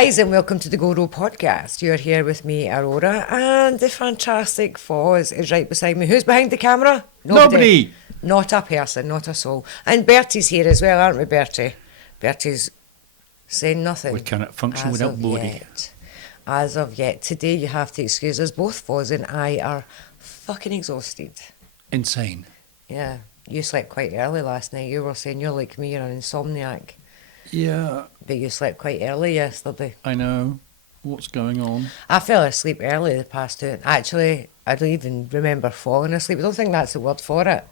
guys, and welcome to the GoRo podcast. You're here with me, Aurora, and the fantastic Foz is right beside me. Who's behind the camera? Nobody. Not a person, not a soul. And Bertie's here as well, aren't we, Bertie? Bertie's saying nothing. We cannot function without body. As of yet. Today you have to excuse us. Both Foz and I are fucking exhausted. Insane. Yeah. You slept quite early last night. You were saying you're like me, you're an insomniac. Yeah. But you slept quite early yesterday. I know. What's going on? I fell asleep early the past 2. Actually, I don't even remember falling asleep. I don't think that's the word for it.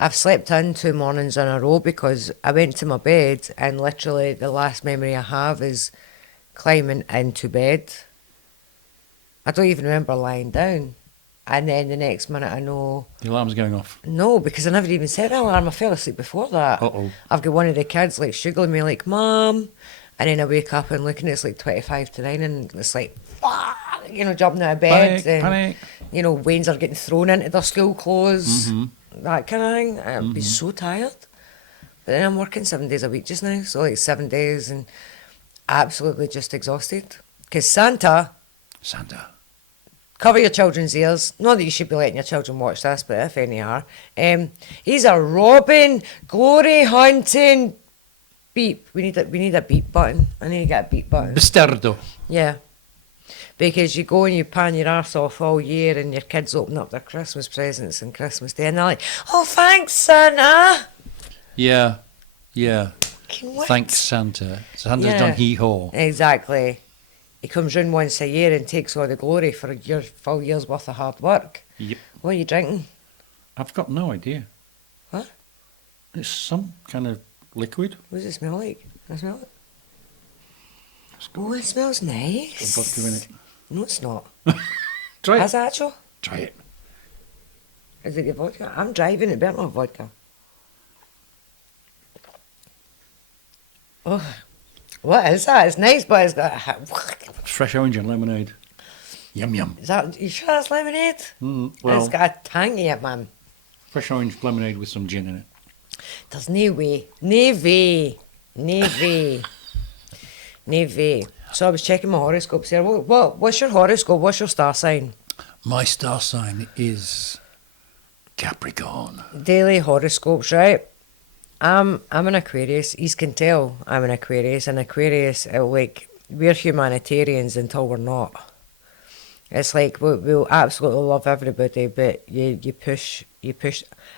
I've slept in 2 mornings in a row because I went to my bed and literally the last memory I have is climbing into bed. I don't even remember lying down. And then the next minute I know... The alarm's going off. No, because I never even set the alarm. I fell asleep before that. Uh-oh. I've got one of the kids like sugaring me like, Mum. And then I wake up and looking, it's like 25 to 9 and it's like, fuck, you know, jumping out of bed. Panic. You know, wains are getting thrown into their school clothes. Mm-hmm. That kind of thing. I'd be so tired. But then I'm working 7 days a week just now. So like 7 days and absolutely just exhausted. Because Santa... Cover your children's ears. Not that you should be letting your children watch this, but if any are. He's a robbing, glory hunting beep. We need a beep button. I need to get a beep button. Bastardo. Yeah. Because you go and you pan your arse off all year and your kids open up their Christmas presents on Christmas Day and they're like, oh, thanks, Santa. Yeah. What? Thanks, Santa. Santa's done hee-haw. Exactly. He comes round once a year and takes all the glory for your full year's worth of hard work. Yep. What are you drinking? I've got no idea. What? It's some kind of liquid. What does it smell like? Can I smell it? Oh, it smells nice. Got vodka in it. No, it's not. Try it. Is it actual? Try it. Is it your vodka? I'm driving, it better not have vodka. Oh, what is that? It's nice, but it's got... Fresh orange and lemonade. Yum, yum. Is that... You sure that's lemonade? Well, It's got a tang in it, man. fresh orange lemonade with some gin in it. There's no way. No way. So I was checking my horoscopes here. What's your horoscope? What's your star sign? My star sign is Capricorn. Daily horoscopes, right? I'm an Aquarius. You can tell I'm an Aquarius. And Aquarius, we're humanitarians until we're not. It's like we'll absolutely love everybody, but you push.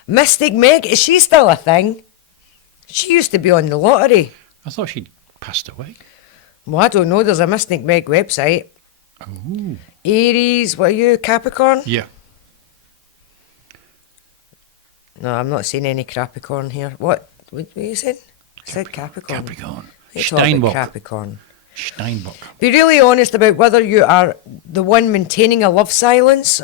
Mystic Meg, is she still a thing? She used to be on the lottery. I thought she'd passed away. Well, I don't know. There's a Mystic Meg website. Oh. Aries, what are you, Capricorn? Yeah. No, I'm not seeing any Capricorn here. What are you saying? I said Capricorn. Capricorn. Let's talk about Steinbock. Capricorn. Steinbock. Be really honest about whether you are the one maintaining a love silence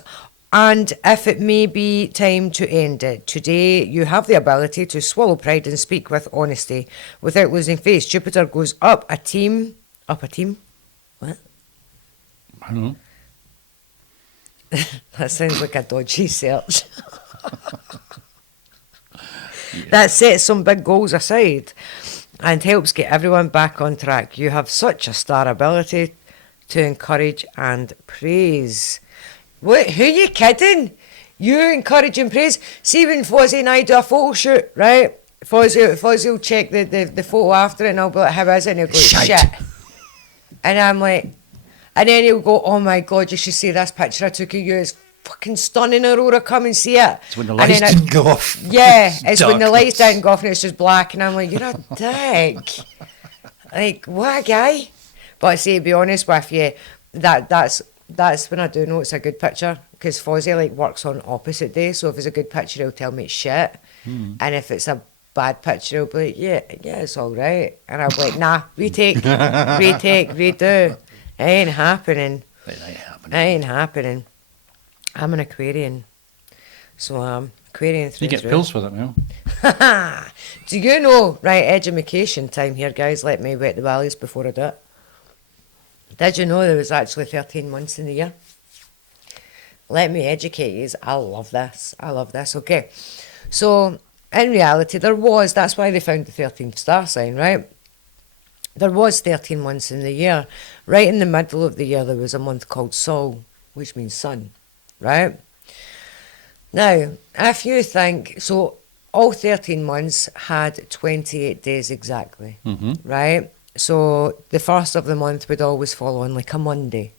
and if it may be time to end it. Today, you have the ability to swallow pride and speak with honesty without losing face. Jupiter goes up a team? What? I don't know. That sounds like a dodgy search. That sets some big goals aside and helps get everyone back on track. You have such a star ability to encourage and praise. What? Who are you kidding? You encourage and praise? See when Fozzie and I do a photo shoot, right? Fozzie will check the photo after it and I'll be like, how is it? And he'll go, shit. And I'm like, and then he'll go, oh my God, you should see this picture I took of you. It's fucking stunning, Aurora, come and see it. It's when the lights didn't go off. Yeah, it's when the Darkness. lights didn't go off and it's just black. And I'm like, you're a dick. Like, what a guy. But see, to be honest with you, that's when I do know it's a good picture. Because Fozzie works on opposite day. So if it's a good picture, he'll tell me it's shit. And if it's a bad picture, he'll be like, yeah, it's all right. And I'll be like, nah, retake, redo. It ain't happening. It ain't happening. I'm an Aquarian. So Aquarian through You get through. pills for that now. Do you know, right, education time here, guys, let me wet the wellies before I do it. Did you know there was actually 13 months in the year? Let me educate you. I love this. Okay. So, in reality, that's why they found the 13th star sign, right? there was 13 months in the year. Right in the middle of the year, there was a month called Sol, which means sun, right? Now, if you think, so all 13 months had 28 days exactly, right? So the first of the month would always fall on like a Monday.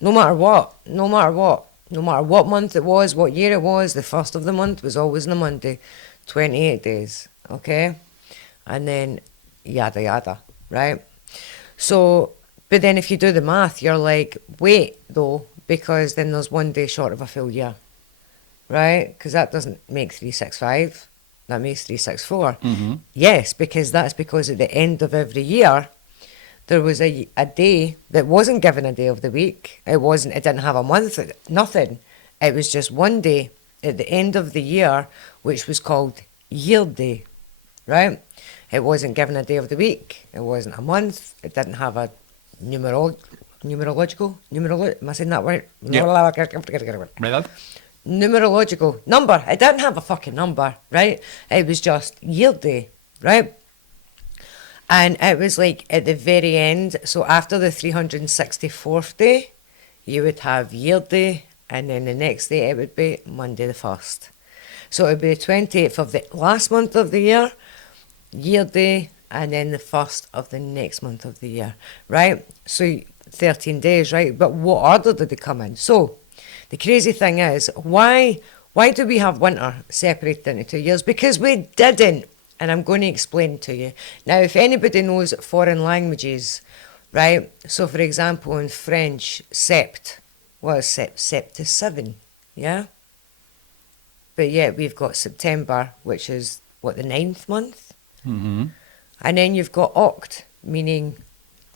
No matter what, no matter what, no matter what month it was, what year it was, the first of the month was always on a Monday. 28 days, okay? And then yada yada, right? So, but then if you do the math, you're like, wait though, because then there's 1 day short of a full year, right? Because that doesn't make 365, that makes 364. Yes, because that's because at the end of every year, there was a day that wasn't given a day of the week. It didn't have a month, nothing. It was just 1 day at the end of the year, which was called Yield Day, right? It wasn't given a day of the week. It wasn't a month. It didn't have a numerological, am I saying that word? Yep. Numerological number. It didn't have a fucking number, right? It was just Yield Day, right? And it was like at the very end, so after the 364th day, you would have Yield Day, and then the next day it would be Monday the 1st. So it would be the 28th of the last month of the year, Yield Day, and then the 1st of the next month of the year, right? So 13 days, right? But what order did they come in? So the crazy thing is, why do we have winter separated into 2 years? Because we didn't. And I'm going to explain to you. Now, if anybody knows foreign languages, right? So, for example, in French, sept, what is sept? Sept is 7, yeah? But yet we've got September, which is, what, the 9th month? Mm-hmm. And then you've got oct, meaning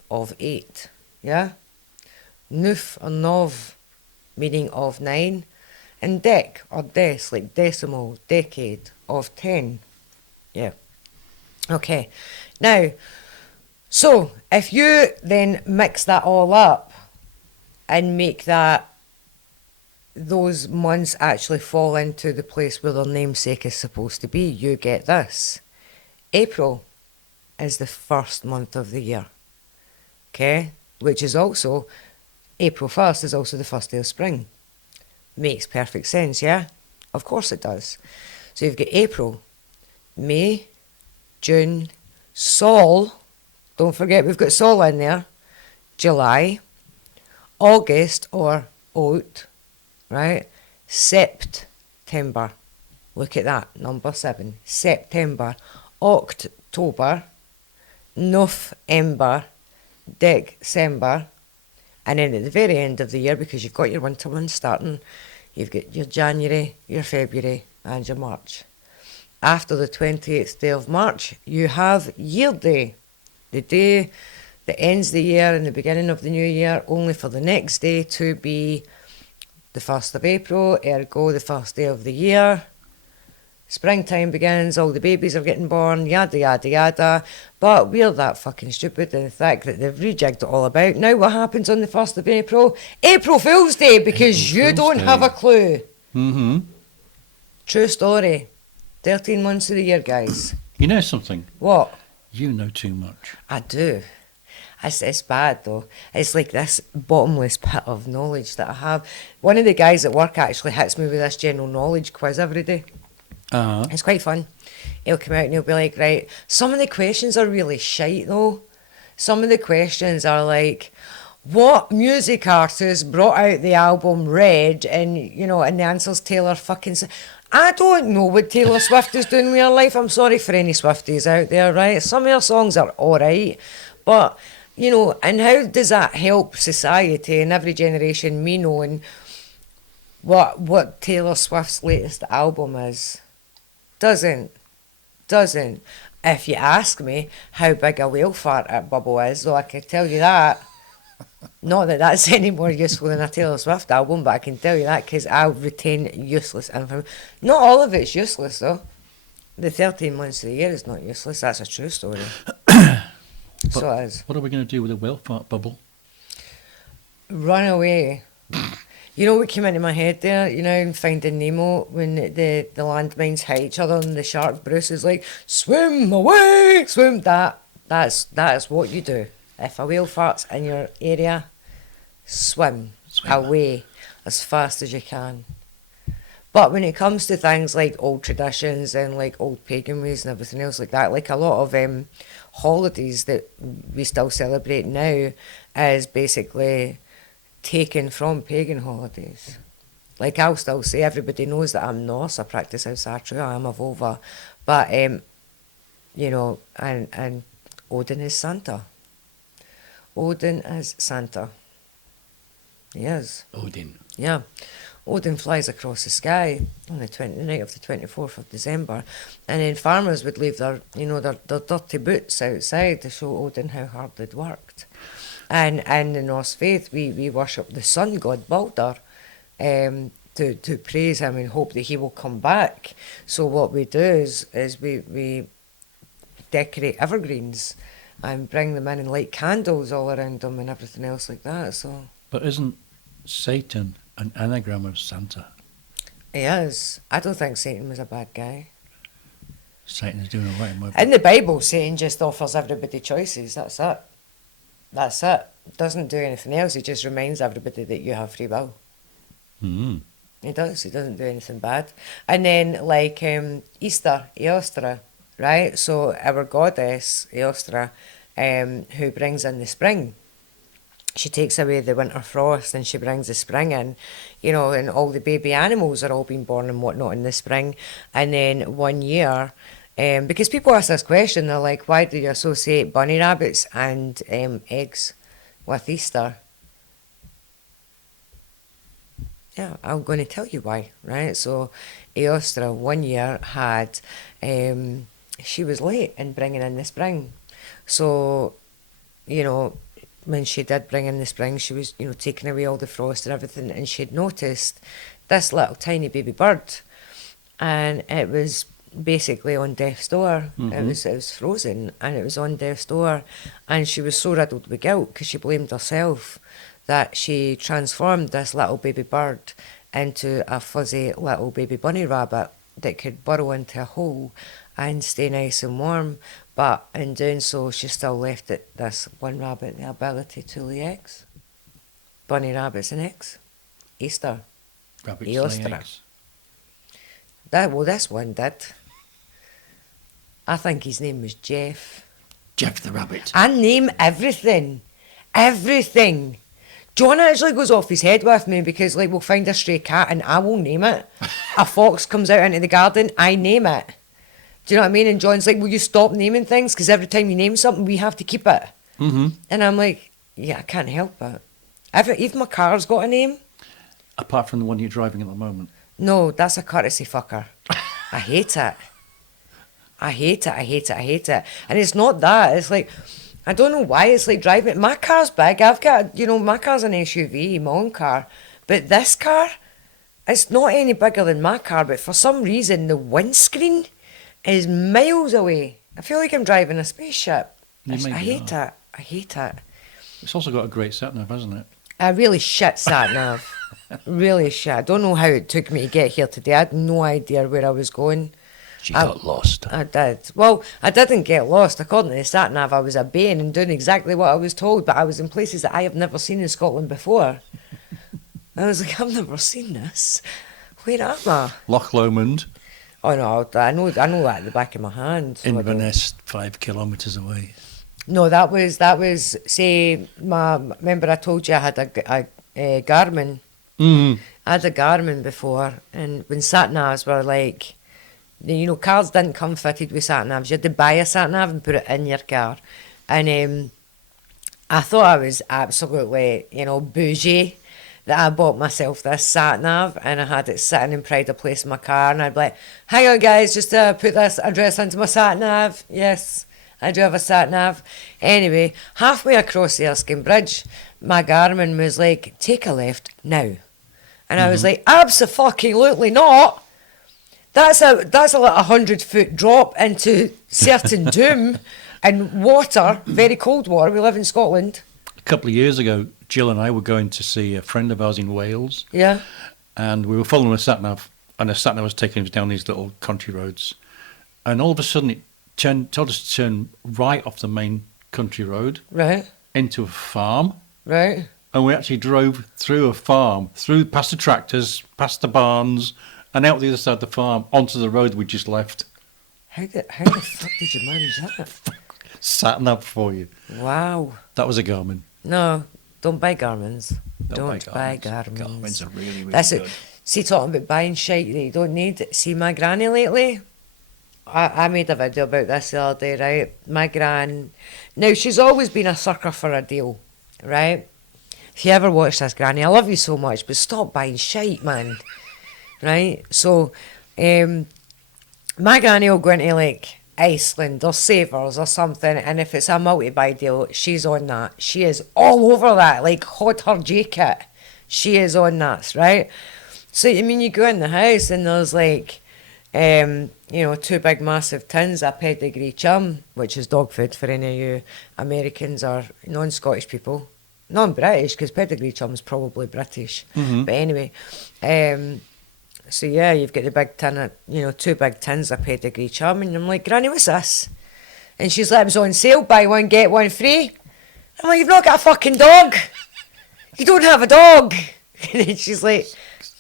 of 8, yeah? Neuf or nov, meaning of 9. And dec, or des, like decimal, decade, of 10. Yeah. Okay. Now, so if you then mix that all up and make those months actually fall into the place where their namesake is supposed to be, you get this. April is the first month of the year. Okay? Which is also, April 1st is also the first day of spring. Makes perfect sense, yeah? Of course it does. So you've got April, May, June, Sol, don't forget we've got Sol in there, July, August or Août, right? September, look at that, number 7, September, October, November, December, and then at the very end of the year, because you've got your winter months starting, you've got your January, your February and your March. After the 28th day of March, you have Yield Day, the day that ends the year and the beginning of the new year, only for the next day to be the 1st of April, ergo the first day of the year. Springtime begins, all the babies are getting born, yada yada yada. But we're that fucking stupid in the fact that they've rejigged it all about. Now what happens on the 1st of April? April Fool's Day, because you don't have a clue. Mm-hmm. True story. 13 months of the year, guys. You know something? What? You know too much. I do. It's bad though. It's like this bottomless pit of knowledge that I have. One of the guys at work actually hits me with this general knowledge quiz every day. Uh-huh. It's quite fun. He'll come out and he'll be like, right, some of the questions are really shite though. Some of the questions are like, what music artist brought out the album Red? And, you know, and the answer's Taylor fucking... I don't know what Taylor Swift is doing with her life. I'm sorry for any Swifties out there, right? Some of her songs are alright, but, you know, and how does that help society and every generation, me knowing what Taylor Swift's latest album is? Doesn't. If you ask me how big a whale fart at bubble is, though, I can tell you that. Not that that's any more useful than a Taylor Swift album, but I can tell you that because I'll retain useless information. Not all of it's useless, though. The 13 months of the year is not useless. That's a true story. So it is. What are we going to do with a whale fart bubble? Run away. You know what came into my head there? You know, in Finding Nemo, when the landmines hit each other and the shark, Bruce is like, swim away, swim that. That's what you do. If a whale farts in your area, swim away as fast as you can. But when it comes to things like old traditions and like old pagan ways and everything else like that, like a lot of holidays that we still celebrate now is basically taken from pagan holidays. Like I'll still say, everybody knows that I'm Norse, I practice Ausatria, I'm a Volva, but you know, and Odin is Santa. Odin is Santa. He is. Odin. Yeah. Odin flies across the sky on the night of the 24th of December, and then farmers would leave their dirty boots outside to show Odin how hard they'd worked. And in the Norse faith, we worship the sun god Balder, to praise him and hope that he will come back. So what we do is we decorate evergreens and bring them in and light candles all around them and everything else like that. So. But isn't Satan an anagram of Santa? He is. I don't think Satan was a bad guy. Satan is doing all right in my book. In the Bible, Satan just offers everybody choices. That's it. That's it. Doesn't do anything else. He just reminds everybody that you have free will. Mm. He does. He doesn't do anything bad. And then, like Easter, Eostra, right? So our goddess, Eostra, who brings in the spring. She takes away the winter frost and she brings the spring in, you know, and all the baby animals are all being born and whatnot in the spring. And then 1 year, because people ask this question, they're like, why do you associate bunny rabbits and eggs with Easter? Yeah, I'm going to tell you why, right? So Eostra 1 year had, she was late in bringing in the spring. So, you know, when she did bring in the spring, she was, you know, taking away all the frost and everything, and she'd noticed this little tiny baby bird, and it was basically on death's door. Mm-hmm. It was frozen, and it was on death's door, and she was so riddled with guilt because she blamed herself that she transformed this little baby bird into a fuzzy little baby bunny rabbit that could burrow into a hole and stay nice and warm. But in doing so, she still left this one rabbit the ability to lay eggs. Bunny rabbits and eggs. Easter. Rabbits lay Eostra. eggs. This one did. I think his name was Jeff. Jeff the rabbit. I name everything. Everything. John actually goes off his head with me because, like, we'll find a stray cat and I will name it. A fox comes out into the garden, I name it. Do you know what I mean? And John's like, will you stop naming things? Because every time you name something, we have to keep it. Mm-hmm. And I'm like, yeah, I can't help it. Even my car's got a name. Apart from the one you're driving at the moment. No, that's a courtesy fucker. I hate it. I hate it, I hate it, I hate it. And it's not that. It's like, I don't know why. It's like driving. My car's big. I've got, you know, my car's an SUV, my own car. But this car, it's not any bigger than my car. But for some reason, the windscreen is miles away. I feel like I'm driving a spaceship. I hate it. I hate it. It's also got a great sat-nav, hasn't it? I really shit sat-nav. Really shit. I don't know how it took me to get here today. I had no idea where I was going. She got lost. I did. Well, I didn't get lost. According to the sat-nav, I was obeying and doing exactly what I was told, but I was in places that I have never seen in Scotland before. I was like, I've never seen this. Where am I? Loch Lomond. Oh no, I know that at the back of my hand. So Inverness, 5 kilometres away. No, that was say remember I told you I had a Garmin. Mm. I had a Garmin before, and when sat navs were like, you know, cars didn't come fitted with sat navs. You had to buy a sat nav and put it in your car, and I thought I was absolutely, you know, bougie that I bought myself this sat nav and I had it sitting in pride of place in my car, and I'd be like, hang on guys, just put this address into my sat nav. Yes, I do have a sat nav. Anyway, halfway across the Erskine Bridge, my Garmin was like, take a left now. And I was like, abso-fucking-lutely not. That's a like 100-foot drop into certain doom and water, very cold water. We live in Scotland. A couple of years ago, Jill and I were going to see a friend of ours in Wales. Yeah. And we were following a sat-nav, and the sat-nav was taking us down these little country roads. And all of a sudden it told us to turn right off the main country road Right, into a farm. right. And we actually drove through a farm, through past the tractors, past the barns, and out the other side of the farm onto the road we just left. How the fuck did you manage that? Sat nav for you. Wow. That was a Garmin. No, don't buy Garmins. Don't buy buy Garmins. Garmins are really, really That's good. it. See, talking about buying shit that you don't need. See, my granny lately, I made a video about this the other day, right? My gran, now she's always been a sucker for a deal, right? If you ever watch this, granny, I love you so much, but stop buying shite, man. Right? So, my granny will go into like Iceland or Savers or something, and if it's a multi-buy deal, she's on that. She is all over that, like hot her jacket. She is on that, right? So, I mean, you go in the house and there's like, two big massive tins of pedigree chum, which is dog food for any of you Americans or non-Scottish people. Non-British, because pedigree chum's probably British. But anyway, so yeah, you've got the big tin of, 2 big tins of pedigree chum, and I'm like, Granny, what's this? And she's like, it was on sale, buy one, get one free. I'm like, you've not got a fucking dog. You don't have a dog. And then she's like,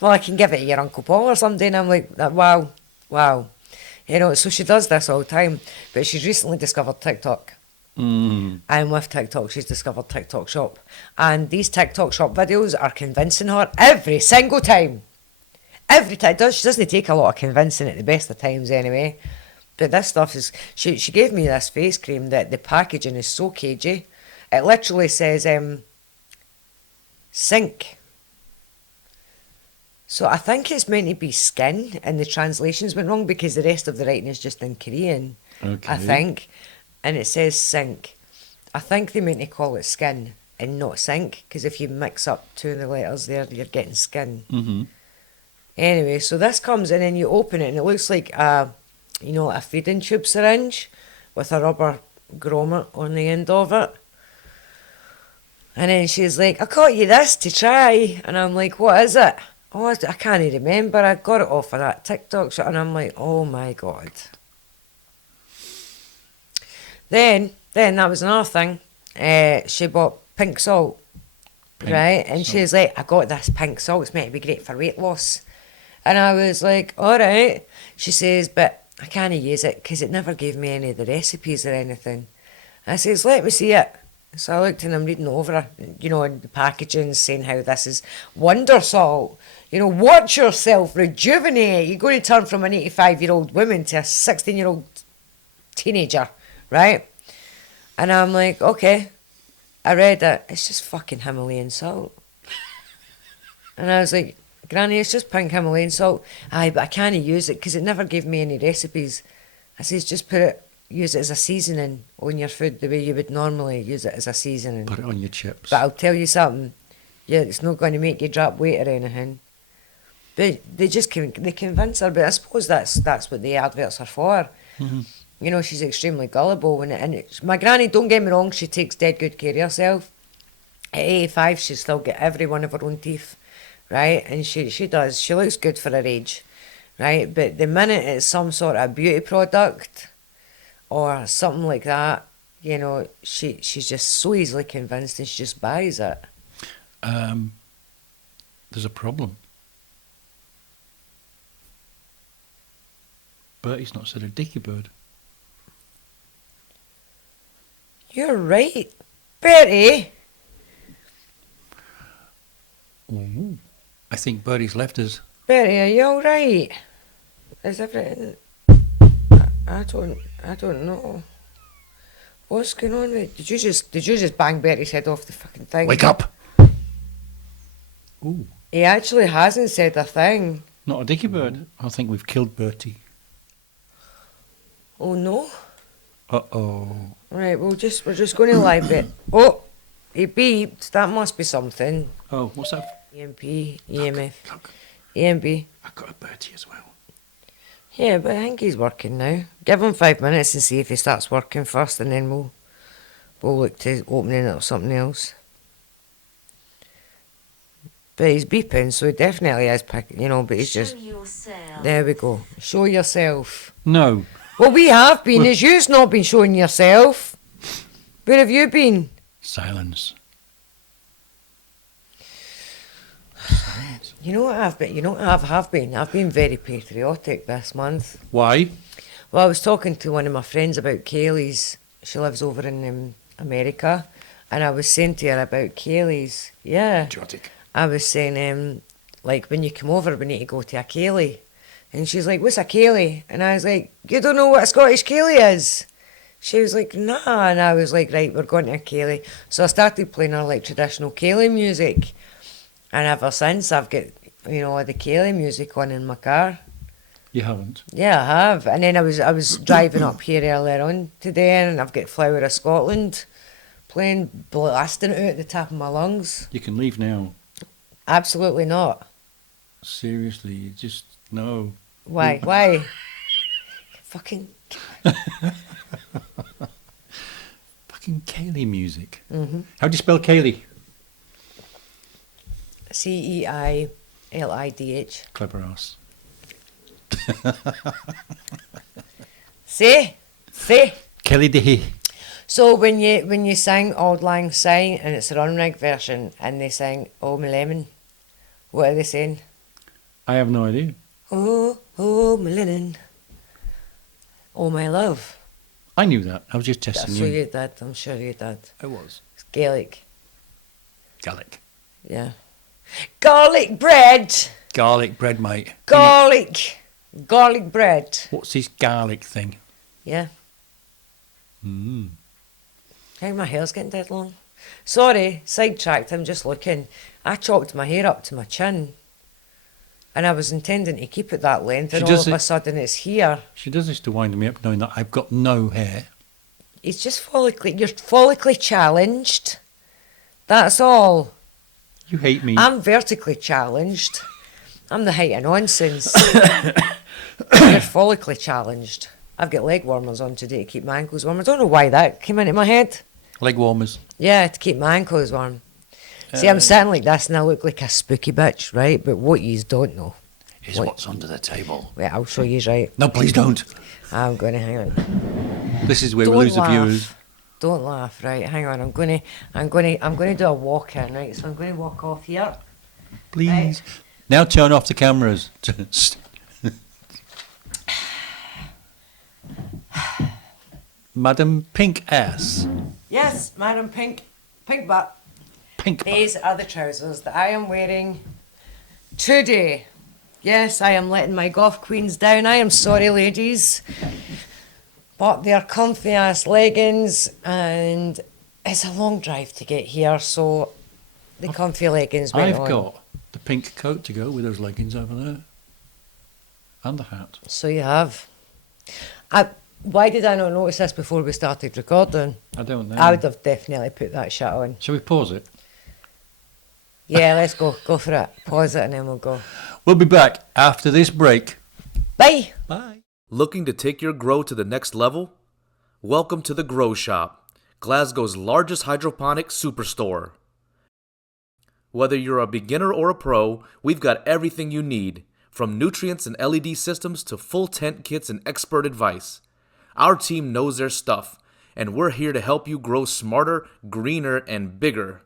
well, I can give it to your Uncle Paul or something. I'm like, wow. So she does this all the time. But she's recently discovered TikTok. And with TikTok, she's discovered TikTok Shop. And these TikTok Shop videos are convincing her every single time. Every time. She doesn't take a lot of convincing at the best of times anyway. But this stuff is... She gave me this face cream that the packaging is so cagey. It literally says, sink. So I think it's meant to be skin, and the translations went wrong because the rest of the writing is just in Korean. Okay. I think. And it says sink. I think they meant to call it skin and not sink, because if you mix up 2 of the letters there, you're getting skin. Mm-hmm. Anyway, so this comes in and you open it and it looks like a feeding tube syringe with a rubber grommet on the end of it. And then she's like, I got you this to try. And I'm like, what is it? Oh, I can't even remember. I got it off of that TikTok shot. And I'm like, oh my God. Then that was another thing. She bought pink salt, right? And she's like, I got this pink salt. It's meant to be great for weight loss. And I was like, all right. She says, but I can't use it because it never gave me any of the recipes or anything. I says, let me see it. So I looked and I'm reading over, in the packaging saying how this is wonder salt. Watch yourself, rejuvenate. You're going to turn from an 85-year-old woman to a 16-year-old teenager, right? And I'm like, okay. I read it. It's just fucking Himalayan salt. And I was like, Granny, it's just pink Himalayan salt. Aye, but I can't use it because it never gave me any recipes. I says, just use it as a seasoning on your food the way you would normally use it as a seasoning. Put it on your chips. But I'll tell you something. Yeah, it's not going to make you drop weight or anything. But they convince her. But I suppose that's what the adverts are for. Mm-hmm. She's extremely gullible. My granny, don't get me wrong, she takes dead good care of herself. At 85, she's still got every one of her own teeth, right? And she does. She looks good for her age, right? But the minute it's some sort of beauty product or something like that, she's just so easily convinced and she just buys it. There's a problem. Bertie's not said a dicky bird. You're right, Bertie. Ooh. I think Bertie's left us. Bertie, are you all right? Is everything? I don't know. What's going on? Did you just bang Bertie's head off the fucking thing? Wake up! Ooh. He actually hasn't said a thing. Not a dicky bird. I think we've killed Bertie. Oh no. Uh-oh. Right, we're just going to lie bit. Oh, he beeped. That must be something. Oh, what's that? EMP, EMF, Look, EMB. I've got a Bertie as well. Yeah, but I think he's working now. Give him 5 minutes and see if he starts working first, and then we'll look to opening it or something else. But he's beeping, so he definitely is picking, but he's just... Show yourself. There we go. Show yourself. No. Well, we have been. It's you's not been showing yourself. Where have you been? Silence. You know what I've been? You know what I have been? I've been very patriotic this month. Why? Well, I was talking to one of my friends about Kaylee's. She lives over in America. And I was saying to her about Kaylee's. Yeah. Patriotic. I was saying, like, when you come over, we need to go to a Kaylee. And she's like, what's a Kaylee? And I was like, you don't know what a Scottish Kaylee is? She was like, nah. And I was like, right, we're going to a Kaylee. So I started playing her, like, traditional Kaylee music. And ever since, I've got, you know, all the Kaylee music on in my car. You haven't? Yeah, I have. And then I was driving up here earlier on today, and I've got Flower of Scotland playing, blasting it out at the top of my lungs. You can leave now. Absolutely not. Seriously, you just no. Why? Why? Fucking. Fucking Kaylee music. Mm-hmm. How do you spell Kaylee? Ceilidh. Clever ass. See? Kelly Dehy. So when you sing Auld Lang Syne and it's a Runrig version and they sing Oh My Lemon, what are they saying? I have no idea. Oh, oh my linen. Oh my love. I knew that. I was just testing That's what you. you did, I'm sure you did. I was. It's Gaelic. Garlic. Yeah. Garlic bread. Garlic bread, mate. Garlic bread. What's this garlic thing? Yeah. Mm. I think my hair's getting dead long. Sorry, sidetracked, I'm just looking. I chopped my hair up to my chin. And I was intending to keep it that length, and all of a sudden it's here. She does this to wind me up, knowing that I've got no hair. It's just follically. You're follically challenged. That's all. You hate me. I'm vertically challenged. I'm the height of nonsense. You're follically challenged. I've got leg warmers on today to keep my ankles warm. I don't know why that came into my head. Leg warmers. Yeah, to keep my ankles warm. See, I'm sitting like this and I look like a spooky bitch, right? But what yous don't know Is what's under the table. Wait, I'll show yous, right? No, please don't. I'm going to hang on. This is where we Don't lose laugh. the viewers. Don't laugh, right? Hang on. I'm going to do a walk in, right? So I'm going to walk off here. Please. Right. Now turn off the cameras. Madam Pink Ass. Yes, Madam Pink Butt. Pink butt. These are the trousers that I am wearing today. Yes, I am letting my golf queens down. I am sorry, ladies. But they're comfy ass leggings and it's a long drive to get here, so the comfy leggings went I've on. got the pink coat to go with those leggings over there. And the hat. So you have. Why did I not notice this before we started recording? I don't know. I would have definitely put that shit on. Shall we pause it? Yeah, let's go. Go for it. Pause it and then we'll go. We'll be back after this break. Bye. Bye. Looking to take your grow to the next level? Welcome to the Grow Shop, Glasgow's largest hydroponic superstore. Whether you're a beginner or a pro, we've got everything you need, from nutrients and LED systems to full tent kits and expert advice. Our team knows their stuff, and we're here to help you grow smarter, greener, and bigger.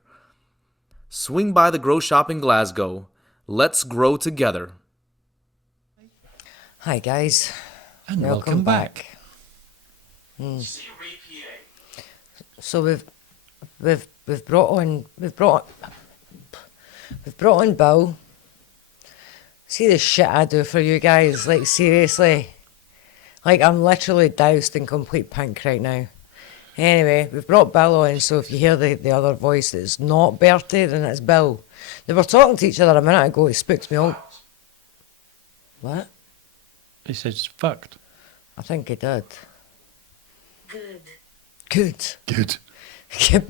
Swing by the Grow Shop in Glasgow. Let's grow together. Hi guys. And welcome back. So we've brought on Bill. See the shit I do for you guys, like seriously. Like I'm literally doused in complete pink right now. Anyway, we've brought Bill on, so if you hear the other voice that's not Bertie, then it's Bill. They were talking to each other a minute ago, it spooked me all. What? He says fucked. I think he did. Good. Good. Good.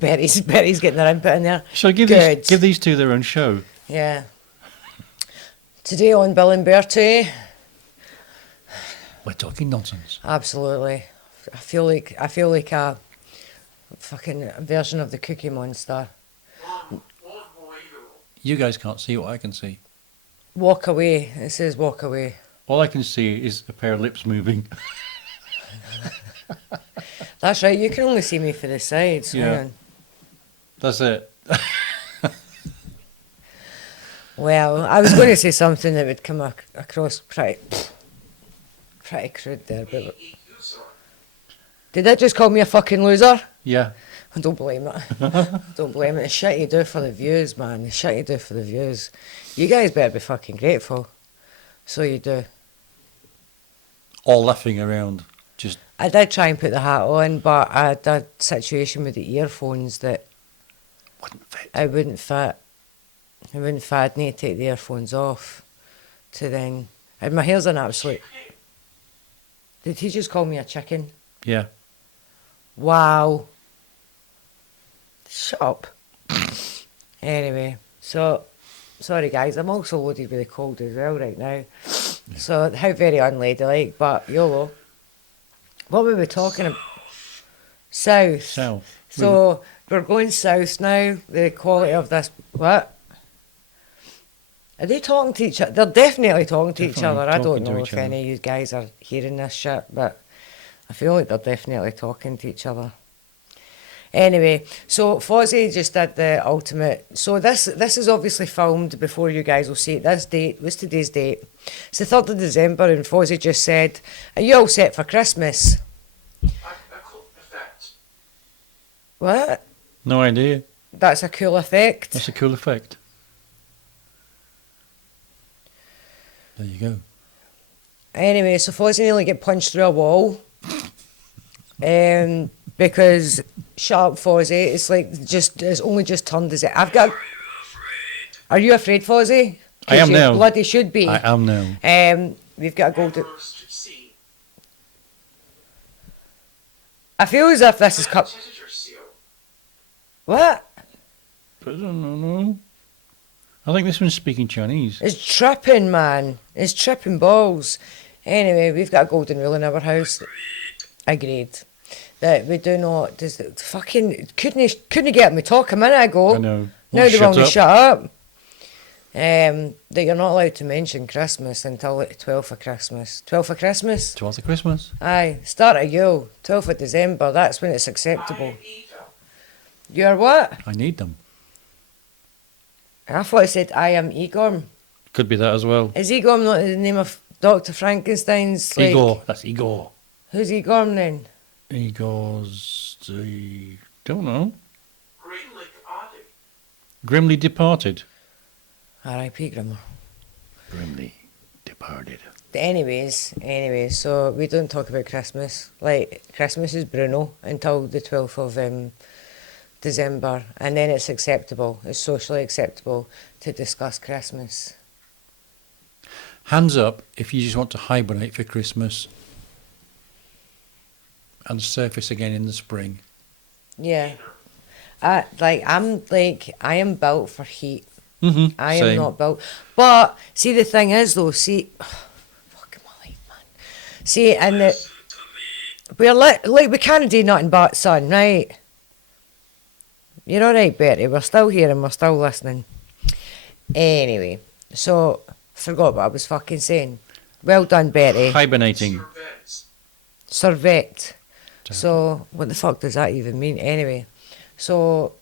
Betty's getting her input in there. Shall I give these two their own show? Yeah. Today on Bill and Bertie, We're talking nonsense. absolutely. I feel like a fucking version of the Cookie Monster. You guys can't see what I can see. Walk away. It says walk away. All I can see is a pair of lips moving. That's right, you can only see me for the sides. Yeah. Hang on. That's it. Well, I was going to say something that would come across pretty crude there, but did that just call me a fucking loser? Yeah. I don't blame it. I don't blame it. The shit you do for the views, man. The shit you do for the views. You guys better be fucking grateful. So you do. All laughing around. Just I did try and put the hat on, but I had a situation with the earphones that wouldn't fit. it wouldn't fit. It wouldn't fit. I'd need to take the earphones off to then. And my hair's an absolute. Did he just call me a chicken? Yeah. Wow. Shut up. Anyway, so sorry guys, I'm also loaded with a cold as well right now. Yeah. So how very unladylike, but YOLO. What were we talking about? South. South. So we're going south now. The quality of this. What? Are they talking to each other? They're definitely talking to each other. I don't know if any of you guys are hearing this shit, but I feel like they're definitely talking to each other. Anyway, so Fozzie just did the ultimate. So this is obviously filmed before you guys will see it. This date, what's today's date? It's the 3rd of December, and Fozzie just said, "Are you all set for Christmas?" A cool effect. What? No idea. That's a cool effect. That's a cool effect. There you go. Anyway, so Fozzie nearly get punched through a wall. Because shut up, Fozzie. It's like it's only just turned. Is it? I've got. Are you afraid, Fozzie? I am you now. Bloody should be. I am now. We've got to go to. I feel as if this is cut. What? I don't know. I think this one's speaking Chinese. It's tripping, man. It's tripping balls. Anyway, we've got a golden rule in our house. Agreed. That we do not. Does the fucking couldn't get me talk a minute ago. I know. Now they want me to shut up. That you're not allowed to mention Christmas until like 12th of Christmas. 12th of Christmas? 12th of Christmas. Aye. Start of Yule. 12th of December. That's when it's acceptable. You're what? I need them. I thought it said I am Igor. Could be that as well. Is Igor not the name of Dr. Frankenstein's? Like, Igor. That's Igor. Who's Igor then? Igor's the... Don't know. Grimly departed. R.I.P. Grimmer. Grimly departed. Anyways, so we don't talk about Christmas. Like, Christmas is Bruno until the 12th of December, and then it's acceptable, it's socially acceptable to discuss Christmas. Hands up if you just want to hibernate for Christmas and surface again in the spring. Yeah. I am built for heat. Mm-hmm. I am not built. But, see, the thing is, though, fucking my life, man. See, and we can't do nothing but sun, right? You're alright, Betty. We're still here and we're still listening. Anyway, so, forgot what I was fucking saying. Well done, Betty. Hibernating. Servette. So, what the fuck does that even mean? Anyway, so,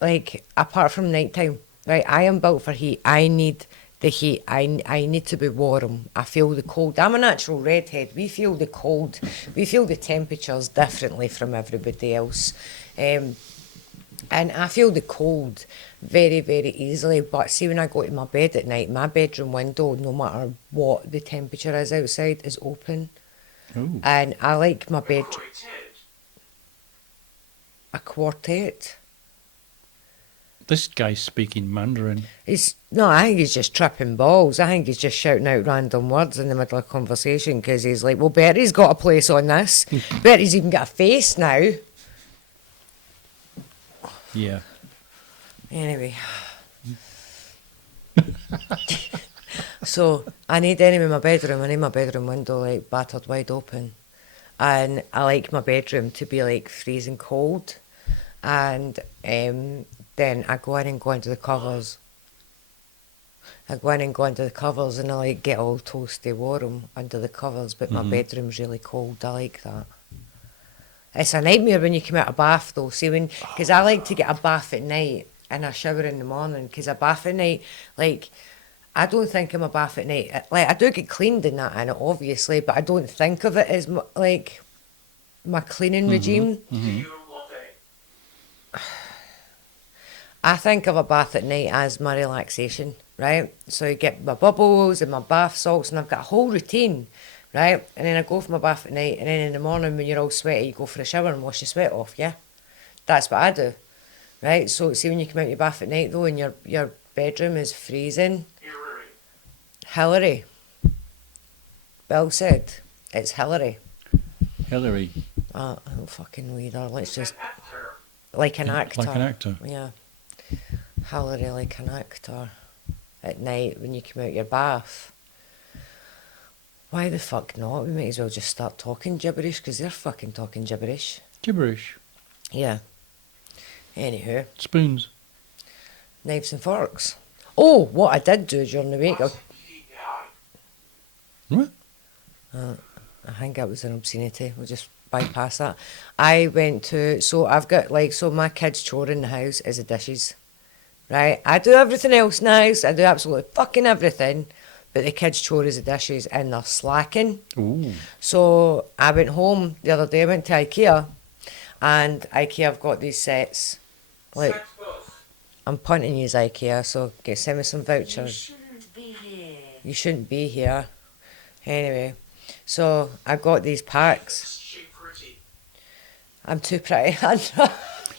like, apart from nighttime, right, I am built for heat. I need the heat. I need to be warm. I feel the cold. I'm a natural redhead. We feel the cold. We feel the temperatures differently from everybody else. And I feel the cold very, very easily. But see, when I go to my bed at night, my bedroom window, no matter what the temperature is outside, is open. Ooh. And I like my bed. A quartet? This guy's speaking Mandarin. I think he's just tripping balls. I think he's just shouting out random words in the middle of conversation because he's like, well, Betty's got a place on this. Betty's even got a face now. Yeah. Anyway. So, I need anyway my bedroom. I need my bedroom window like battered wide open. And I like my bedroom to be like freezing cold. And then I go in and go into the covers. I go in and go under the covers and I like get all toasty warm under the covers, but my bedroom's really cold. I like that. It's a nightmare when you come out of bath though. See, because I like to get a bath at night and a shower in the morning. Because a bath at night, like, I don't think I'm a bath at night. Like, I do get cleaned in that, in it obviously, but I don't think of it as like my cleaning regime. Do you love it? I think of a bath at night as my relaxation, right? So you get my bubbles and my bath salts, and I've got a whole routine, right? And then I go for my bath at night, and then in the morning when you're all sweaty, you go for a shower and wash your sweat off, yeah? That's what I do, right? So see when you come out your bath at night though, and your bedroom is freezing, Hillary. Hillary. Bill said, it's Hillary. Hillary, Oh, I don't fucking know either. Let's just, Actor. like an actor. like an actor. Yeah. Hillary like an actor. At night when you come out your bath. Why the fuck not? We might as well just start talking gibberish because they're fucking talking gibberish. Gibberish. Yeah. Anywho, Spoons. knives and forks. Oh, what I did do during the week. What? I think that was an obscenity. We'll just bypass that. I went to, so I've got like, so my kid's chore in the house is the dishes. Right? I do everything else nice. I do absolutely fucking everything. But the kids' chore is the dishes and they're slacking. Ooh. So I went home the other day, I went to IKEA, and IKEA have got these sets. Like, Sex both. I'm punting you, IKEA, so send me some You vouchers. shouldn't be here. You shouldn't be here. Anyway, so I got these packs. She pretty. I'm too pretty.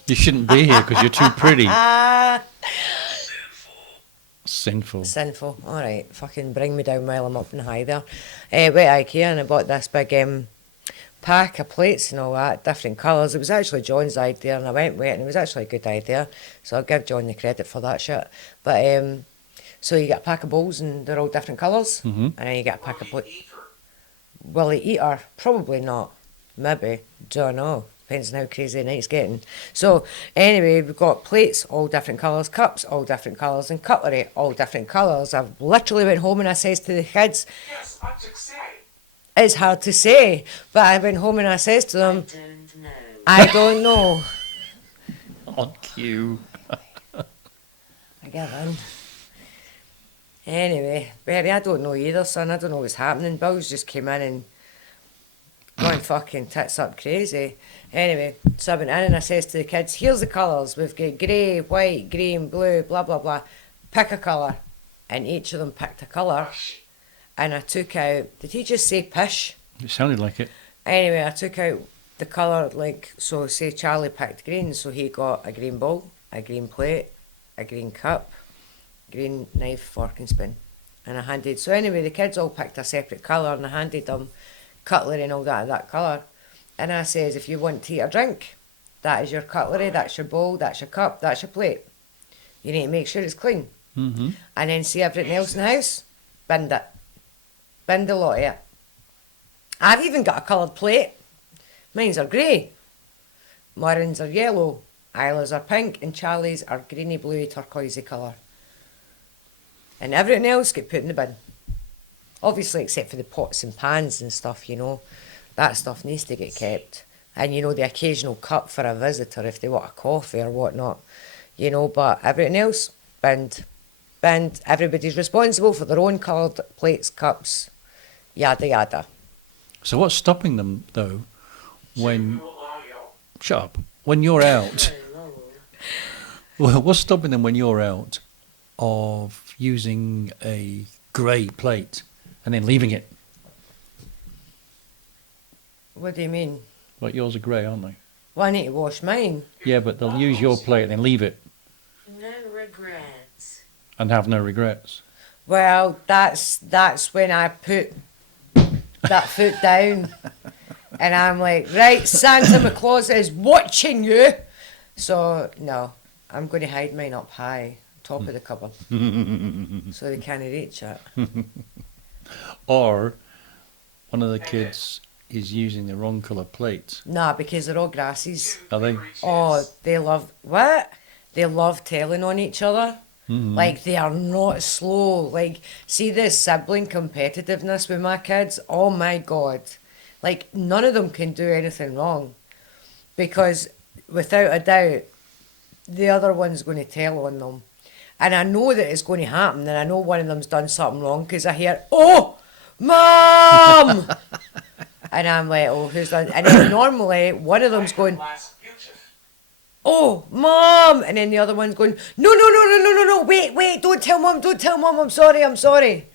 You shouldn't be here because you're too pretty. Ah, Sinful. sinful. All right, fucking bring me down while I'm up and high there. Went to IKEA and I bought this big pack of plates and all that, different colours. It was actually John's idea, and I went with it, and it was actually a good idea. So I'll give John the credit for that shit. But so you get a pack of bowls and they're all different colours, and then you get a pack of plates. Eat her. Will he eat her? Probably not. Maybe. Don't know. Depends on how crazy the night's getting. So, anyway, we've got plates, all different colours, cups, all different colours, and cutlery, all different colours. I've literally went home and I says to the kids, Yes, what to say? it's hard to say, but I went home and I says to I them, don't know. I don't know. On cue. I give in. Anyway, Berry, I don't know either, son. I don't know what's happening. Bill's just came in and going fucking tits up crazy. Anyway, so I went in and I says to the kids, here's the colours. We've got grey, white, green, blue, blah, blah, blah. Pick a colour. And each of them picked a colour. And I took out, did he just say pish? It sounded like it. Anyway, I took out the colour, like, so say Charlie picked green, so he got a green bowl, a green plate, a green cup, green knife, fork and spoon. And I handed, so anyway, the kids all picked a separate colour and I handed them cutlery and all that colour. And I says, if you want to eat a drink, that is your cutlery, that's your bowl, that's your cup, that's your plate. You need to make sure it's clean. Mm-hmm. And then see everything else in the house, binned it. Binned a lot of it. I've even got a coloured plate. Mine's are grey. Maureen's are yellow. Isla's are pink. And Charlie's are greeny, bluey, turquoisey colour. And everything else get put in the bin. Obviously, except for the pots and pans and stuff, you know. That stuff needs to get kept. And, you know, the occasional cup for a visitor if they want a coffee or whatnot. You know, but everything else, binned. Binned. Everybody's responsible for their own coloured plates, cups, yada yada. So what's stopping them though? When You allow you. shut up. When you're out, well, what's stopping them when you're out of using a grey plate and then leaving it? What do you mean? Like yours are grey, aren't they? Well, I need to wash mine. Yeah, but they'll use your plate and then leave it No regrets. and have no regrets. Well, that's when I put that foot down and I'm like, right, Santa Claus is watching you. So, no, I'm going to hide mine up high, top of the cupboard, so they can't reach it. Or one of the kids is using the wrong colour plate. Nah, because they're all grasses. Are they? Oh, they love, what? They love telling on each other. Like, they are not slow. Like, see this sibling competitiveness with my kids? Oh my God. Like, none of them can do anything wrong. Because without a doubt, the other one's going to tell on them. And I know that it's going to happen, and I know one of them's done something wrong because I hear, "Oh, Mom!" And I'm like, "Oh, who's done?" And then normally one of them's going, Last future. "Oh, Mom!" And then the other one's going, "No, no, no, no, no, no, no, wait, don't tell Mom, I'm sorry.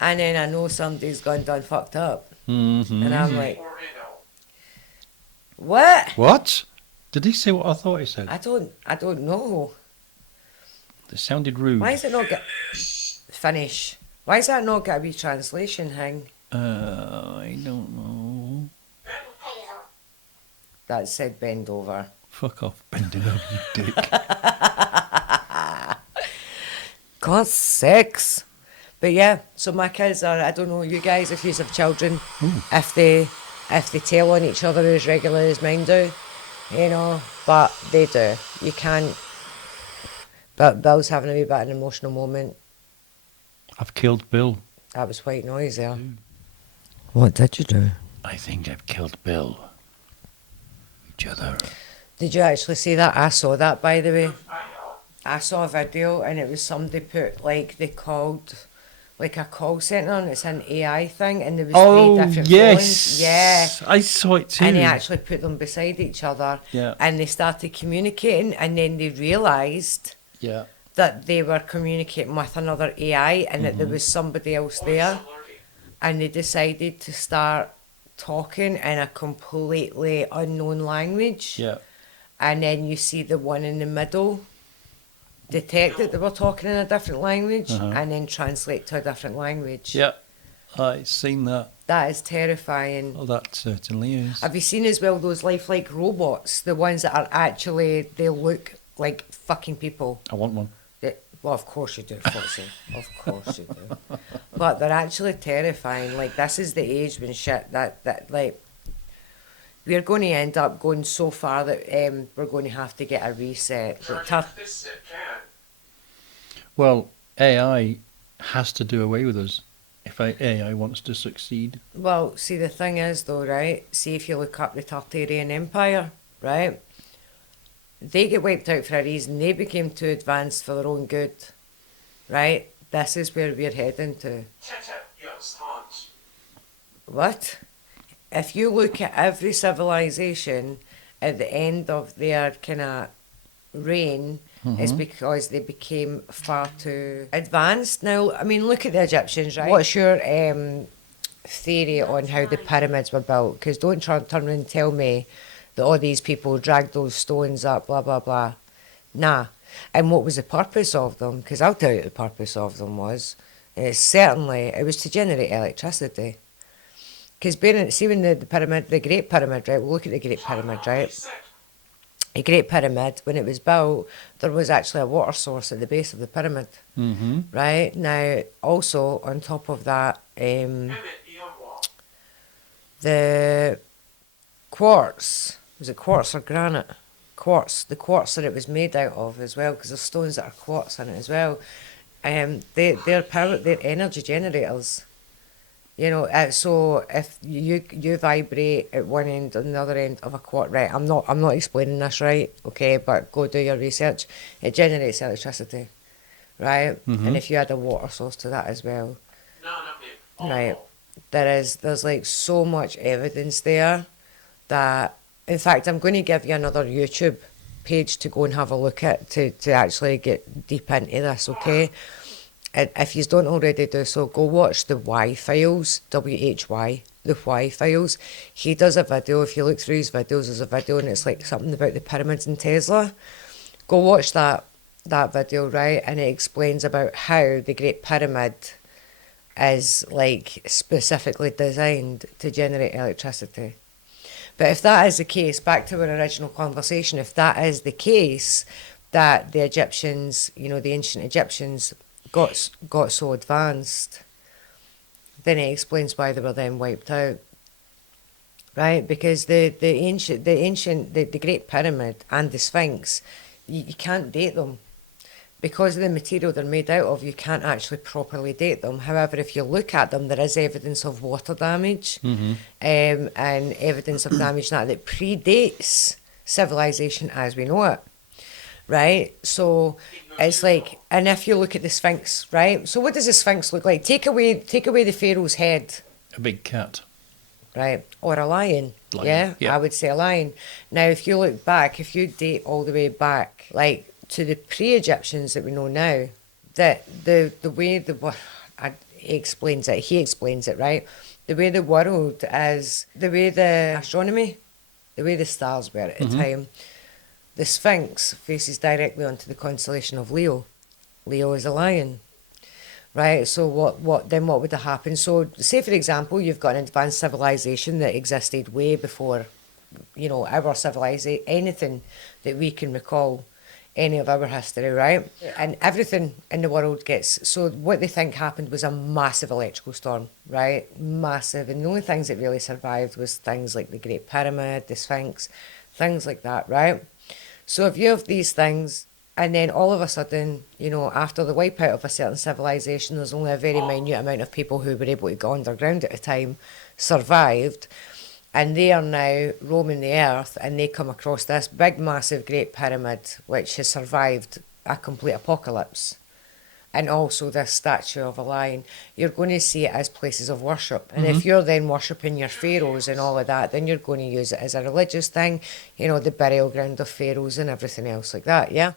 And then I know somebody's gone done fucked up. And I'm like, Or Eno. "What?" What? Did he say what I thought he said? I don't know. It sounded rude. Why is it not get finish? Why is that not got a wee translation thing? I don't know. That said bend over. Fuck off, bending over, you dick. God's sakes. But yeah, so my kids are, I don't know, you guys, if you have children, if they tell on each other as regular as mine do, you know, but they do. You can't. But Bill's having a wee bit of an emotional moment. I've killed Bill. That was white noise there. What did you do? I think I've killed Bill. Each other. Did you actually see that? I saw that, by the way. I know. I saw a video and it was somebody put, like, they called, like, a call centre and it's an AI thing and there was three different phones. Yeah. I saw it too. And they actually put them beside each other. Yeah. And they started communicating and then they realised Yeah. that they were communicating with another AI and that there was somebody else there. Voice alerting. And they decided to start talking in a completely unknown language. Yeah. And then you see the one in the middle detect that they were talking in a different language and then translate to a different language. Yeah. I've seen that. That is terrifying. Oh, that certainly is. Have you seen as well those lifelike robots? The ones that are actually, they look like fucking people. I want one. Well, of course you do, Fozzie. Of course you do. But they're actually terrifying. Like, this is the age when shit that like, we're going to end up going so far that we're going to have to get a reset. Turn Like, this it can. Well, AI has to do away with us if AI wants to succeed. well, see, the thing is, though, right? See, if you look up the Tartarian Empire, right? They get wiped out for a reason. They became too advanced for their own good, right? This is where we're heading to. Tete Yost Hans. What? If you look at every civilization at the end of their kind of reign, it's because they became far too advanced. Now, I mean, look at the Egyptians, right? What's your theory on how the pyramids were built? Because don't turn around and tell me that all these people dragged those stones up, blah, blah, blah. Nah. And what was the purpose of them? Because I'll tell you what the purpose of them was. It was to generate electricity. Because see when the pyramid, the Great Pyramid, right? We'll look at the Great Pyramid, right? The Great Pyramid, when it was built, there was actually a water source at the base of the pyramid, right? Now, also, on top of that, Emmett Youngwall. the quartz, was it quartz or granite? Quartz, the quartz that it was made out of as well, because there's stones that are quartz in it as well. They're energy generators. You know, so if you vibrate at one end and the other end of a quartz, right? I'm not explaining this right, okay? But go do your research. It generates electricity, right? And if you add a water source to that as well, None of it. right? There's like so much evidence there that, in fact, I'm going to give you another YouTube page to go and have a look at to actually get deep into this, okay? And if you don't already do so, go watch the Why Files, WHY, the Why Files. He does a video. If you look through his videos, there's a video and it's like something about the pyramids in Tesla. Go watch that video, right? And it explains about how the Great Pyramid is like specifically designed to generate electricity. But if that is the case, back to our original conversation, if that is the case, that the Egyptians, you know, the ancient Egyptians got so advanced, then it explains why they were then wiped out, right? Because the Great Pyramid and the Sphinx, you can't date them. because of the material they're made out of, you can't actually properly date them. However, if you look at them, there is evidence of water damage, and evidence of damage that predates civilization as we know it, right? So it's like, and if you look at the Sphinx, right? So what does the Sphinx look like? Take away the pharaoh's head, A big cat. right? Or a lion. Lion, yeah. I would say a lion. Now, if you look back, if you date all the way back, like to the pre-Egyptians that we know now, that the way he explains it, right? The way the world is, the way the astronomy, the way the stars were at the time, the Sphinx faces directly onto the constellation of Leo. Leo is a lion. Right, so what would have happened? So, say for example, you've got an advanced civilization that existed way before, our civilization, anything that we can recall, any of our history, right? And everything in the world gets, so what they think happened was a massive electrical storm, right? Massive, and the only things that really survived was things like the Great Pyramid, the Sphinx, things like that, right? So if you have these things, and then all of a sudden, after the wipeout of a certain civilization, there's only a very minute amount of people who were able to go underground at the time, survived, and they are now roaming the earth, and they come across this big, massive Great Pyramid, which has survived a complete apocalypse, and also this statue of a lion. You're going to see it as places of worship. And if you're then worshipping your pharaohs and all of that, then you're going to use it as a religious thing, the burial ground of pharaohs and everything else like that, yeah?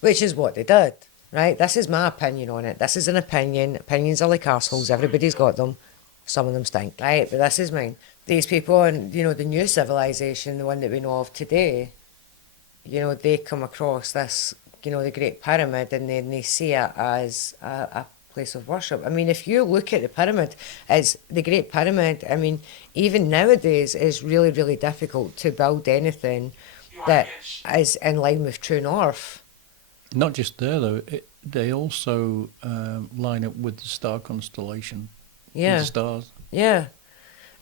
Which is what they did, right? This is my opinion on it. This is an opinion. Opinions are like arseholes. Everybody's got them. Some of them stink, right? But this is mine. These people, and the new civilization, the one that we know of today, they come across this, the Great Pyramid, and then they see it as a place of worship. I mean, if you look at the pyramid, it's the Great Pyramid. I mean, even nowadays, it's really, really difficult to build anything that is in line with true north. Not just there, though. They also line up with the star constellation. Yeah. With the stars. Yeah.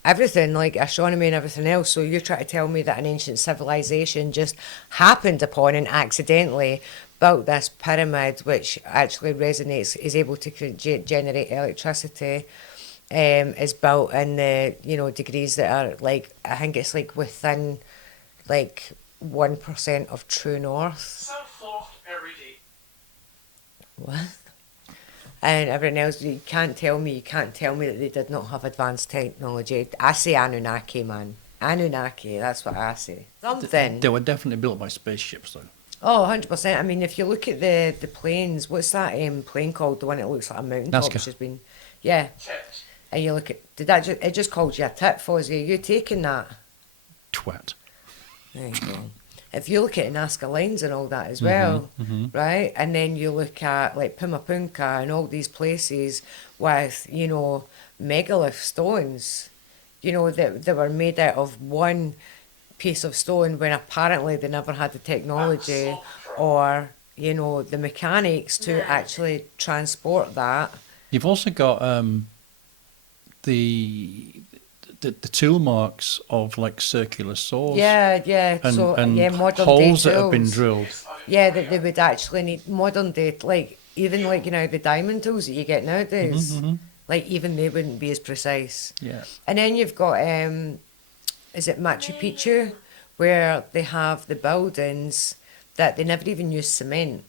Everything, like astronomy and everything else. So you're trying to tell me that an ancient civilization just happened upon and accidentally built this pyramid, which actually resonates, is able to generate electricity, is built in the, degrees that are like, I think it's like within like 1% of true north. Self-thought every day. What? And everything else, you can't tell me that they did not have advanced technology. I say Anunnaki, man. Anunnaki, that's what I say. Something. They were definitely built by spaceships, though. Oh, 100%. I mean, if you look at the planes, what's that plane called? The one that looks like a mountaintop, Nazca. which has been, yeah. Tet. And you look at, it just called you a tit, Fozzie. Are you taking that? Twat. There you go. If you look at Nazca lines and all that as well, right? And then you look at like Pumapunka and all these places with, megalith stones, that were made out of one piece of stone when apparently they never had the technology or, the mechanics to actually transport that. You've also got the tool marks of like circular saws. Yeah. And, So and modern holes day that have been tools. drilled. Yeah, that they would actually need modern day, like even like the diamond tools that you get nowadays. Like even they wouldn't be as precise. Yeah. And then you've got is it Machu Picchu, where they have the buildings that they never even use cement.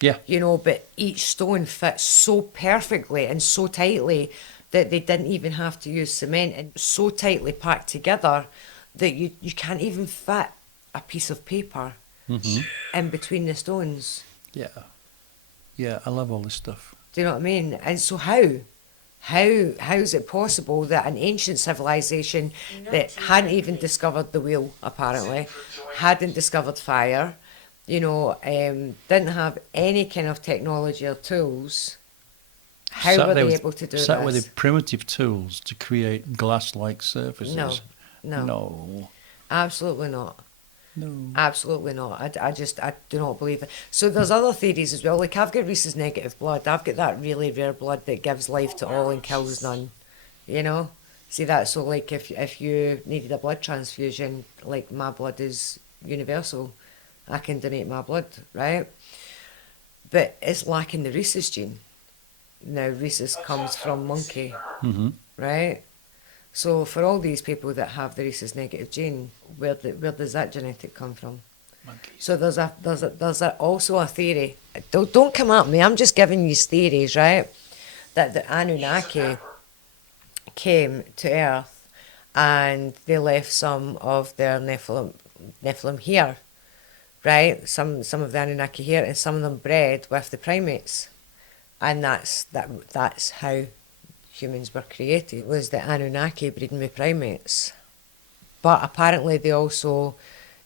Yeah. But each stone fits so perfectly and so tightly that they didn't even have to use cement, and so tightly packed together that you can't even fit a piece of paper in between the stones. Yeah, I love all this stuff. Do you know what I mean? And so how's it possible that an ancient civilization that hadn't even discovered the wheel, apparently, hadn't discovered fire, didn't have any kind of technology or tools, how were they able to do Sat this? with the primitive tools to create glass-like surfaces. No. Absolutely not. No. Absolutely not. I do not believe it. So there's other theories as well. Like I've got Rhesus negative blood. I've got that really rare blood that gives life to all and kills none. See that? So like if you needed a blood transfusion, like my blood is universal. I can donate my blood, right? but it's lacking the rhesus gene. Now, rhesus comes from monkey, Mm-hmm. right? So for all these people that have the rhesus negative gene, where does that genetic come from? Monkeys. So there's also a theory. Don't come at me. I'm just giving you theories, right? That the Anunnaki came to Earth and they left some of their Nephilim here, right? Some of the Anunnaki here, and some of them bred with the primates, and that's how humans were created. Was the Anunnaki breeding with primates? But apparently they also,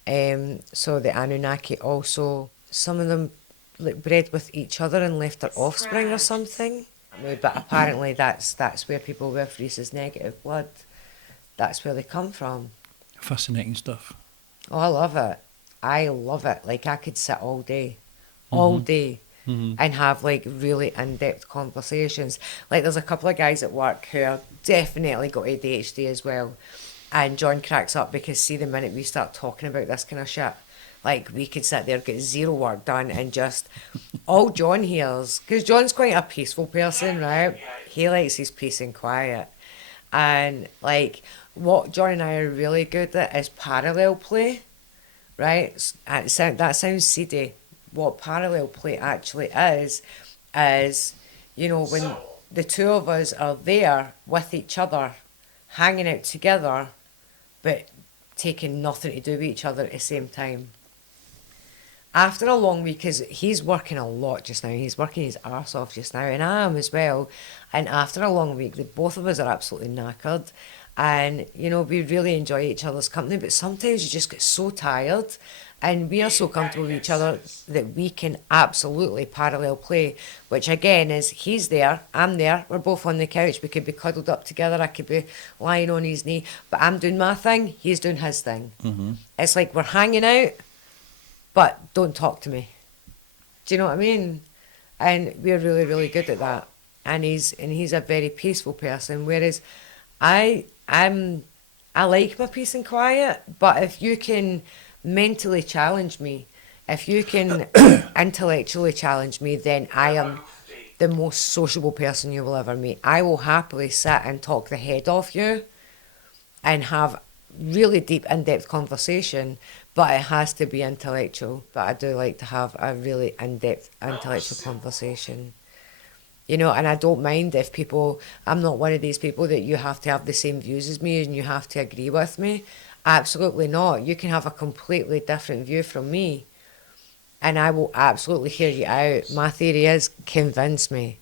so the Anunnaki also, some of them like bred with each other and left their offspring or something. But apparently that's where people with rhesus negative blood, that's where they come from. Fascinating stuff. Oh, I love it. I love it. Like, I could sit all day, Mm-hmm. and have like really in-depth conversations. Like, there's a couple of guys at work who are definitely got ADHD as well. And John cracks up because, see, the minute we start talking about this kind of shit, like, we could sit there, get zero work done, and just all John hears, because John's quite a peaceful person, right? He likes his peace and quiet. And like, what John and I are really good at is parallel play, right? And that sounds seedy. What parallel play actually is, you know, when the two of us are there with each other, hanging out together, but taking nothing to do with each other at the same time. After a long week, because he's working a lot just now, he's working his arse off just now, and I am as well. And after a long week, both of us are absolutely knackered. And, you know, we really enjoy each other's company, but sometimes you just get so tired. And we are so comfortable with each other that we can absolutely parallel play, which again is he's there, I'm there, we're both on the couch, we could be cuddled up together, I could be lying on his knee, but I'm doing my thing, he's doing his thing. Mm-hmm. It's like we're hanging out, but don't talk to me. Do you know what I mean? And we're really, really good at that. And he's a very peaceful person, whereas I like my peace and quiet, but if you can mentally challenge me, if you can intellectually challenge me, then I am the most sociable person you will ever meet. I will happily sit and talk the head off you and have really deep, in-depth conversation, but it has to be intellectual. But I do like to have a really in-depth intellectual conversation. You know, and I don't mind if people, I'm not one of these people that you have to have the same views as me and you have to agree with me. Absolutely not. You can have a completely different view from me and I will absolutely hear you out. My theory is convince me.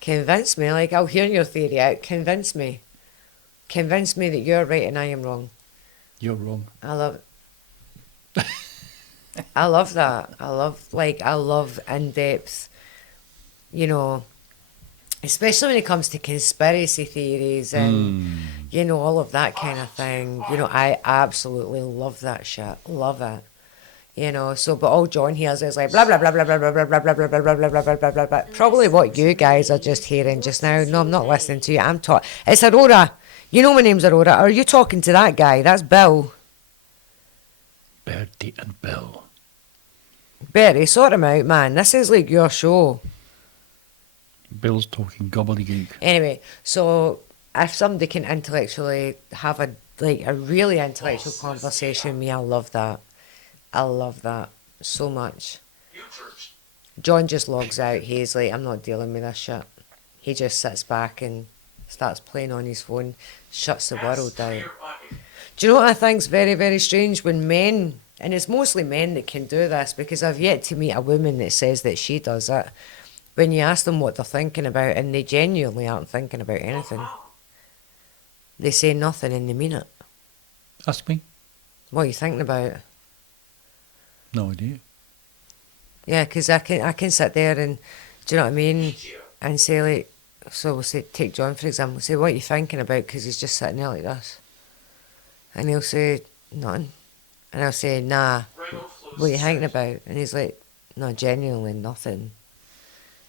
Convince me. Like, I'll hear your theory out. Convince me. Convince me that you're right and I am wrong. You're wrong. I love it. I love that. I love in-depth, you know, especially when it comes to conspiracy theories and, you know, all of that kind of thing. You know, I absolutely love that shit. Love it. You know, so, but all John hears is like, blah, blah, blah, blah, blah, blah, blah, blah, blah, blah, blah, blah, blah, blah, blah, blah, blah. Probably what you guys are just hearing just now. No, I'm not listening to you. I'm talking. It's Aurora. You know my name's Aurora. Are you talking to that guy? That's Bill. Bertie and Bill. Bertie, sort him out, man. This is like your show. Bill's talking gobbledygook. Anyway, so if somebody can intellectually have a really intellectual conversation with me, I love that. I love that so much. John just logs out. He's like, I'm not dealing with this shit. He just sits back and starts playing on his phone, shuts the world down. Do you know what I think's very, very strange? When men, and it's mostly men that can do this, because I've yet to meet a woman that says that she does it. When you ask them what they're thinking about, and they genuinely aren't thinking about anything, they say nothing and they mean it. Ask me. What are you thinking about? No idea. Yeah, because I can sit there and, do you know what I mean? And say, like, so we'll say, take John for example, say, what are you thinking about? Because he's just sitting there like this. And he'll say, nothing. And I'll say, nah, what are you thinking about? And he's like, no, genuinely nothing.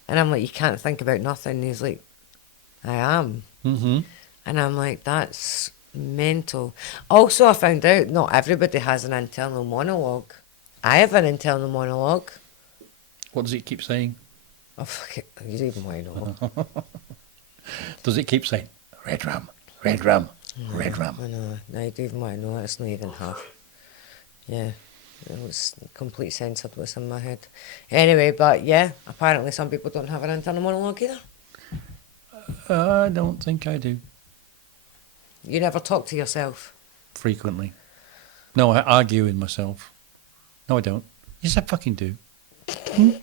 And I'm like, you can't think about nothing. And he's like, I am. Mm-hmm. And I'm like, that's mental. Also, I found out not everybody has an internal monologue. I have an internal monologue. What does it keep saying? Oh, fuck it. You don't even want to know. Does it keep saying, red rum, red rum, red rum? I know. No, you don't even want to know. It's not even half. Yeah. It was complete censored what's in my head. Anyway, but yeah, apparently some people don't have an internal monologue either. I don't think I do. You never talk to yourself. Frequently. No, I argue with myself. No, I don't. Yes, I fucking do.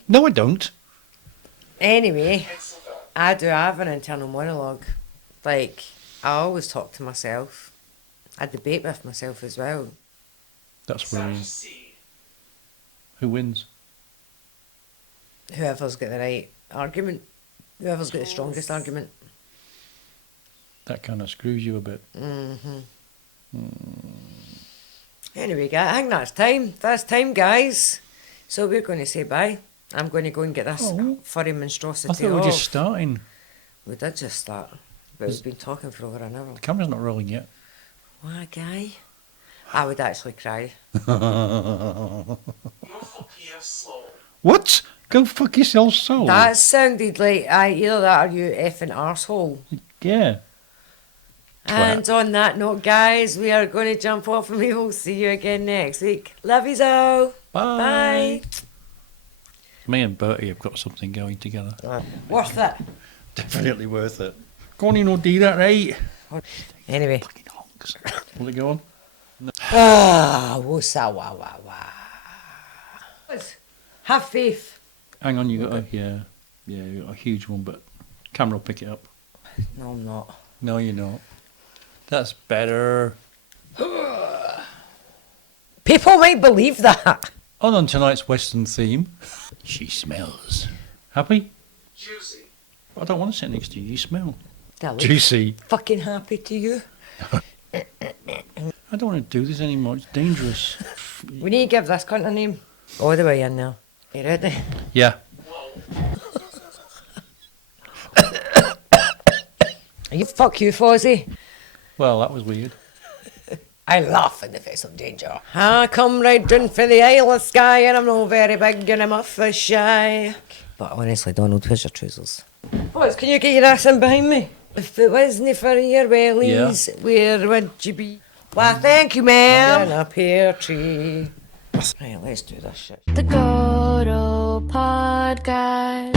No, I don't. Anyway, I do have an internal monologue. Like, I always talk to myself. I debate with myself as well. That's worrying. C. Who wins? Whoever's got the right argument. Whoever's got the strongest argument. That kind of screws you a bit. Anyway, I think that's time. That's time, guys. So we're going to say bye. I'm going to go and get this Oh. furry monstrosity I thought we were off. just starting. We did just start, but we've been talking for over an hour. The camera's not rolling yet. Why, guy? I would actually cry. Go fuck your soul. What? Go fuck yourself, soul. That sounded like either that or you effing arsehole. Yeah. And on that note, guys, we are going to jump off and we will see you again next week. Love yous all. Bye. Bye. Me and Bertie have got something going together. Worth it. Definitely worth it. Go on, you know, do that, right? Anyway. Fucking honks. Will it go on? Ah, woosa wah wah wah. Have faith. Hang on, you got a, you got a huge one, but camera will pick it up. No, I'm not. No, you're not. That's better. People might believe that. On tonight's Western theme, she smells. Happy? Juicy. I don't want to sit next to you. You smell. That look Juicy. fucking happy to you. I don't want to do this anymore. It's dangerous. We need to give this cunt a name. All the way in there. You ready? Yeah. Fuck you, Fozzie. Well, that was weird. I laugh in the face of danger. I come riding for the Isle of Skye and I'm not very big and I'm off for shy. But honestly, Donald, where's your trousers? Boys, can you get your ass in behind me? If it wasn't for your wellies, where would you be? Why, thank you, ma'am. In a pear tree. Right, let's do this shit. The GoRo Podcast.